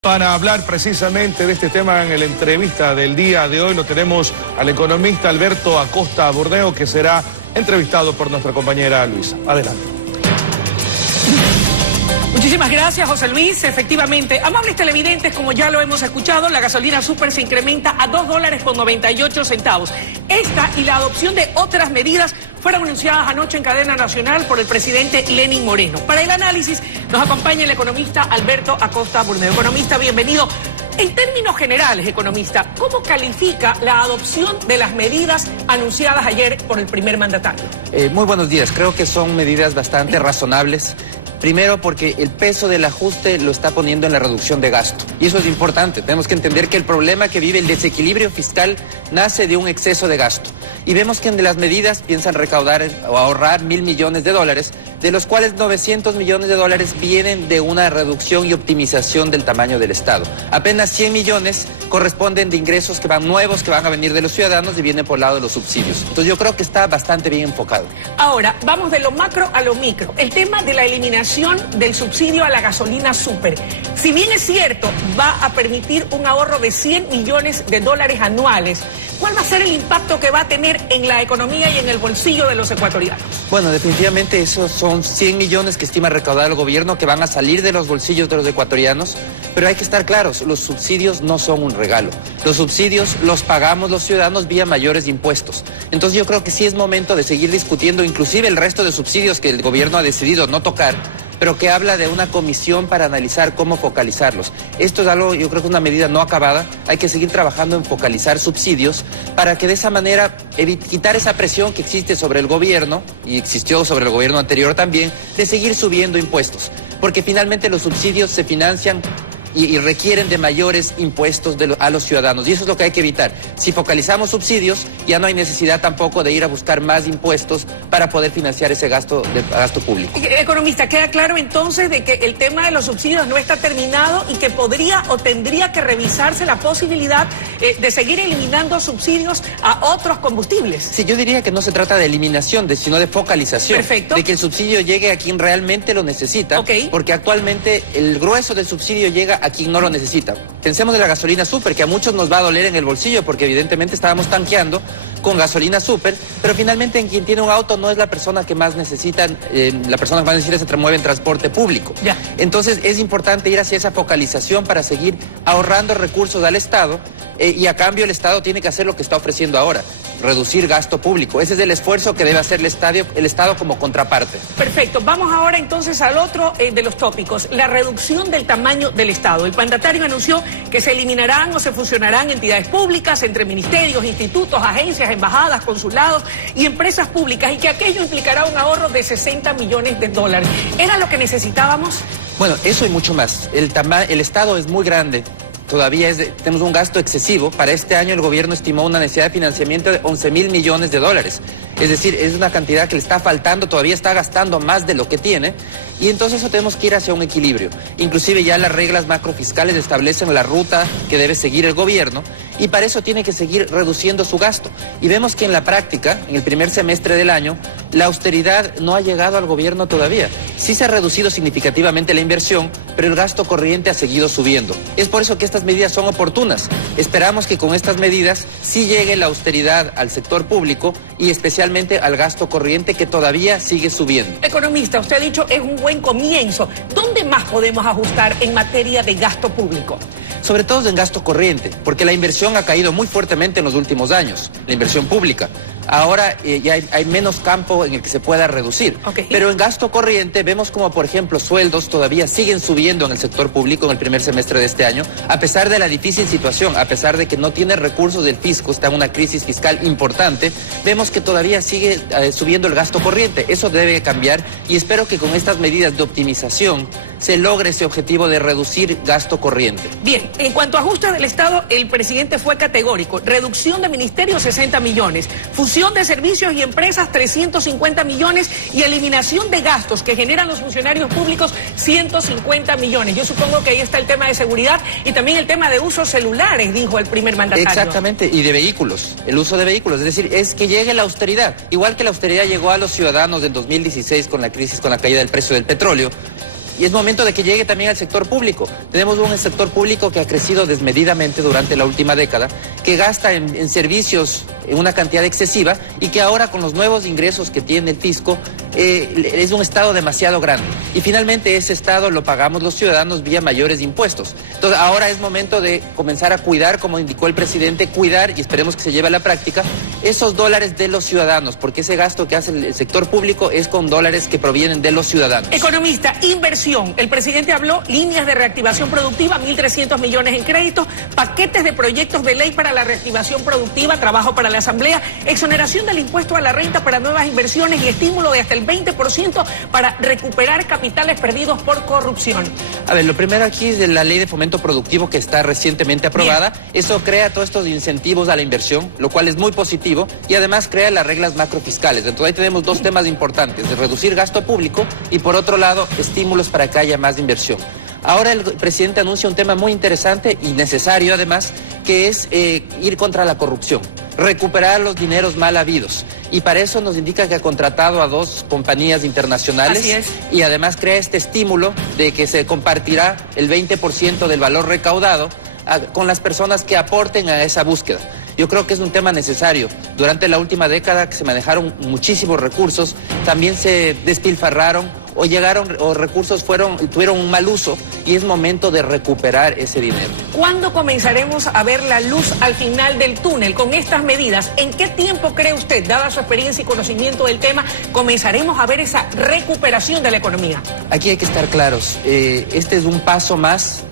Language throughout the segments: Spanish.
Para hablar precisamente de este tema en la entrevista del día de hoy lo tenemos al economista Alberto Acosta Burdeo, que será entrevistado por nuestra compañera Luisa. Adelante. Muchísimas gracias, José Luis. Efectivamente, amables televidentes, como ya lo hemos escuchado, la gasolina super se incrementa a $2.98. Esta y la adopción de otras medidas fueron anunciadas anoche en cadena nacional por el presidente Lenín Moreno. Para el análisis nos acompaña el economista Alberto Acosta Burdeo. Economista, bienvenido. En términos generales, economista, ¿cómo califica la adopción de las medidas anunciadas ayer por el primer mandatario? Muy buenos días. Creo que son medidas bastante razonables. Primero, porque el peso del ajuste lo está poniendo en la reducción de gasto. Y eso es importante. Tenemos que entender que el problema que vive el desequilibrio fiscal nace de un exceso de gasto. Y vemos que en las medidas piensan recaudar o ahorrar $1.000 millones, de los cuales $900 millones vienen de una reducción y optimización del tamaño del Estado. Apenas 100 millones corresponden de ingresos que van nuevos, que van a venir de los ciudadanos y vienen por el lado de los subsidios. Entonces yo creo que está bastante bien enfocado. Ahora, vamos de lo macro a lo micro. El tema de la eliminación del subsidio a la gasolina super. Si bien es cierto, va a permitir un ahorro de $100 millones anuales, ¿cuál va a ser el impacto que va a tener en la economía y en el bolsillo de los ecuatorianos? Bueno, definitivamente esos son 100 millones que estima recaudar el gobierno, que van a salir de los bolsillos de los ecuatorianos, pero hay que estar claros, los subsidios no son un regalo. Los subsidios los pagamos los ciudadanos vía mayores impuestos. Entonces yo creo que sí es momento de seguir discutiendo inclusive el resto de subsidios que el gobierno ha decidido no tocar, pero que habla de una comisión para analizar cómo focalizarlos. Esto es algo, yo creo que una medida no acabada. Hay que seguir trabajando en focalizar subsidios para que de esa manera quitar esa presión que existe sobre el gobierno, y existió sobre el gobierno anterior también, de seguir subiendo impuestos. Porque finalmente los subsidios se financian y requieren de mayores impuestos a los ciudadanos. Y eso es lo que hay que evitar. Si focalizamos subsidios, ya no hay necesidad tampoco de ir a buscar más impuestos para poder financiar ese gasto público. Economista, ¿queda claro entonces de que el tema de los subsidios no está terminado y que podría o tendría que revisarse la posibilidad de seguir eliminando subsidios a otros combustibles? Sí, yo diría que no se trata de eliminación, sino de focalización. Perfecto. De que el subsidio llegue a quien realmente lo necesita, porque actualmente el grueso del subsidio llega a quien no lo necesita. Pensemos en la gasolina super, que a muchos nos va a doler en el bolsillo, porque evidentemente estábamos tanqueando con gasolina super, pero finalmente en quien tiene un auto no es la persona que más necesita, la persona que más necesita se mueve en transporte público. Ya. Entonces es importante ir hacia esa focalización para seguir ahorrando recursos al Estado, y a cambio el Estado tiene que hacer lo que está ofreciendo ahora, reducir gasto público. Ese es el esfuerzo que debe hacer el Estado como contraparte. Perfecto. Vamos ahora entonces al otro de los tópicos, la reducción del tamaño del Estado. El mandatario anunció que se eliminarán o se fusionarán entidades públicas entre ministerios, institutos, agencias, embajadas, consulados y empresas públicas, y que aquello implicará un ahorro de $60 millones. ¿Era lo que necesitábamos? Bueno, eso y mucho más. El Estado es muy grande. Todavía tenemos un gasto excesivo. Para este año el gobierno estimó una necesidad de financiamiento de $11.000 millones. Es decir, es una cantidad que le está faltando, todavía está gastando más de lo que tiene, y entonces eso tenemos que ir hacia un equilibrio. Inclusive ya las reglas macrofiscales establecen la ruta que debe seguir el gobierno, y para eso tiene que seguir reduciendo su gasto. Y vemos que en la práctica, en el primer semestre del año, la austeridad no ha llegado al gobierno todavía. Sí se ha reducido significativamente la inversión, pero el gasto corriente ha seguido subiendo. Es por eso que estas medidas son oportunas. Esperamos que con estas medidas sí llegue la austeridad al sector público y especialmente al gasto corriente, que todavía sigue subiendo. Economista, usted ha dicho es un buen comienzo. ¿Dónde más podemos ajustar en materia de gasto público? Sobre todo en gasto corriente, porque la inversión ha caído muy fuertemente en los últimos años, la inversión pública. Ahora ya hay menos campo en el que se pueda reducir. Pero en gasto corriente vemos como, por ejemplo, sueldos todavía siguen subiendo en el sector público en el primer semestre de este año, a pesar de la difícil situación, a pesar de que no tiene recursos del fisco, está en una crisis fiscal importante, vemos que todavía sigue subiendo el gasto corriente. Eso debe cambiar, y espero que con estas medidas de optimización se logre ese objetivo de reducir gasto corriente. Bien, en cuanto a ajustes del Estado, el presidente fue categórico. Reducción de ministerios, 60 millones. Fusión de servicios y empresas, 350 millones. Y eliminación de gastos que generan los funcionarios públicos, 150 millones. Yo supongo que ahí está el tema de seguridad y también el tema de usos celulares, dijo el primer mandatario. Exactamente, y de vehículos, el uso de vehículos. Es decir, es que llegue la austeridad. Igual que la austeridad llegó a los ciudadanos en 2016 con la crisis, con la caída del precio del petróleo. Y es momento de que llegue también al sector público. Tenemos un sector público que ha crecido desmedidamente durante la última década, que gasta en servicios en una cantidad excesiva y que ahora con los nuevos ingresos que tiene el fisco es un Estado demasiado grande. Y finalmente ese Estado lo pagamos los ciudadanos vía mayores impuestos. Entonces ahora es momento de comenzar a cuidar, como indicó el presidente, cuidar, y esperemos que se lleve a la práctica, esos dólares de los ciudadanos, porque ese gasto que hace el sector público es con dólares que provienen de los ciudadanos. Economista, inversión. El presidente habló líneas de reactivación productiva, 1.300 millones en créditos, paquetes de proyectos de ley para la reactivación productiva, trabajo para la Asamblea, exoneración del impuesto a la renta para nuevas inversiones y estímulo de hasta el 20% para recuperar capitales perdidos por corrupción. A ver, lo primero aquí es de la ley de fomento productivo que está recientemente aprobada. Bien. Eso crea todos estos incentivos a la inversión, lo cual es muy positivo, y además crea las reglas macrofiscales. Entonces ahí tenemos dos temas importantes, de reducir gasto público y por otro lado estímulos para que haya más inversión. Ahora el presidente anuncia un tema muy interesante y necesario además, que es ir contra la corrupción, recuperar los dineros mal habidos. Y para eso nos indica que ha contratado a 2 compañías internacionales. Así es. Y además crea este estímulo de que se compartirá el 20% del valor recaudado con las personas que aporten a esa búsqueda. Yo creo que es un tema necesario. Durante la última década que se manejaron muchísimos recursos, también se despilfarraron o recursos tuvieron un mal uso, y es momento de recuperar ese dinero. ¿Cuándo comenzaremos a ver la luz al final del túnel con estas medidas? ¿En qué tiempo cree usted, dada su experiencia y conocimiento del tema, comenzaremos a ver esa recuperación de la economía? Aquí hay que estar claros. Este es un paso más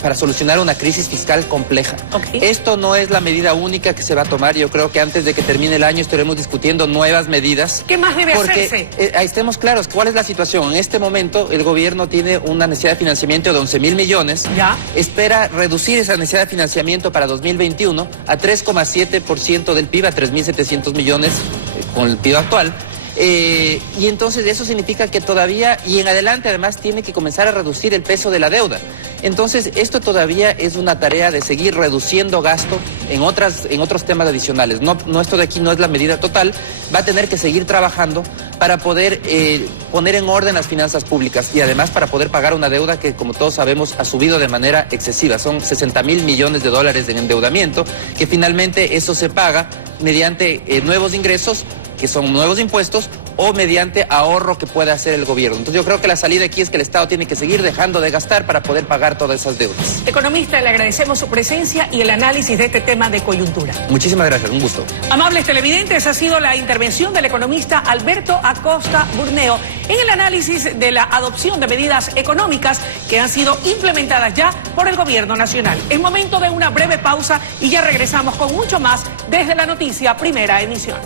para solucionar una crisis fiscal compleja. Okay. Esto no es la medida única que se va a tomar. Yo creo que antes de que termine el año estaremos discutiendo nuevas medidas. ¿Qué más debe hacerse? Estemos claros, ¿cuál es la situación? En este momento el gobierno tiene una necesidad de financiamiento de 11.000 millones. ¿Ya? Espera reducir esa necesidad de financiamiento para 2021 a 3,7% del PIB, a 3.700 millones con el PIB actual. Y entonces eso significa que todavía y en adelante además tiene que comenzar a reducir el peso de la deuda. Entonces esto todavía es una tarea de seguir reduciendo gasto en otros temas adicionales. No, esto de aquí no es la medida total, va a tener que seguir trabajando para poder poner en orden las finanzas públicas y además para poder pagar una deuda que, como todos sabemos, ha subido de manera excesiva. Son 60.000 millones de dólares en endeudamiento, que finalmente eso se paga mediante nuevos ingresos, que son nuevos impuestos, o mediante ahorro que pueda hacer el gobierno. Entonces yo creo que la salida aquí es que el Estado tiene que seguir dejando de gastar para poder pagar todas esas deudas. Economista, le agradecemos su presencia y el análisis de este tema de coyuntura. Muchísimas gracias, un gusto. Amables televidentes, ha sido la intervención del economista Alberto Acosta Burneo en el análisis de la adopción de medidas económicas que han sido implementadas ya por el gobierno nacional. Es momento de una breve pausa y ya regresamos con mucho más desde la noticia Primera Emisión.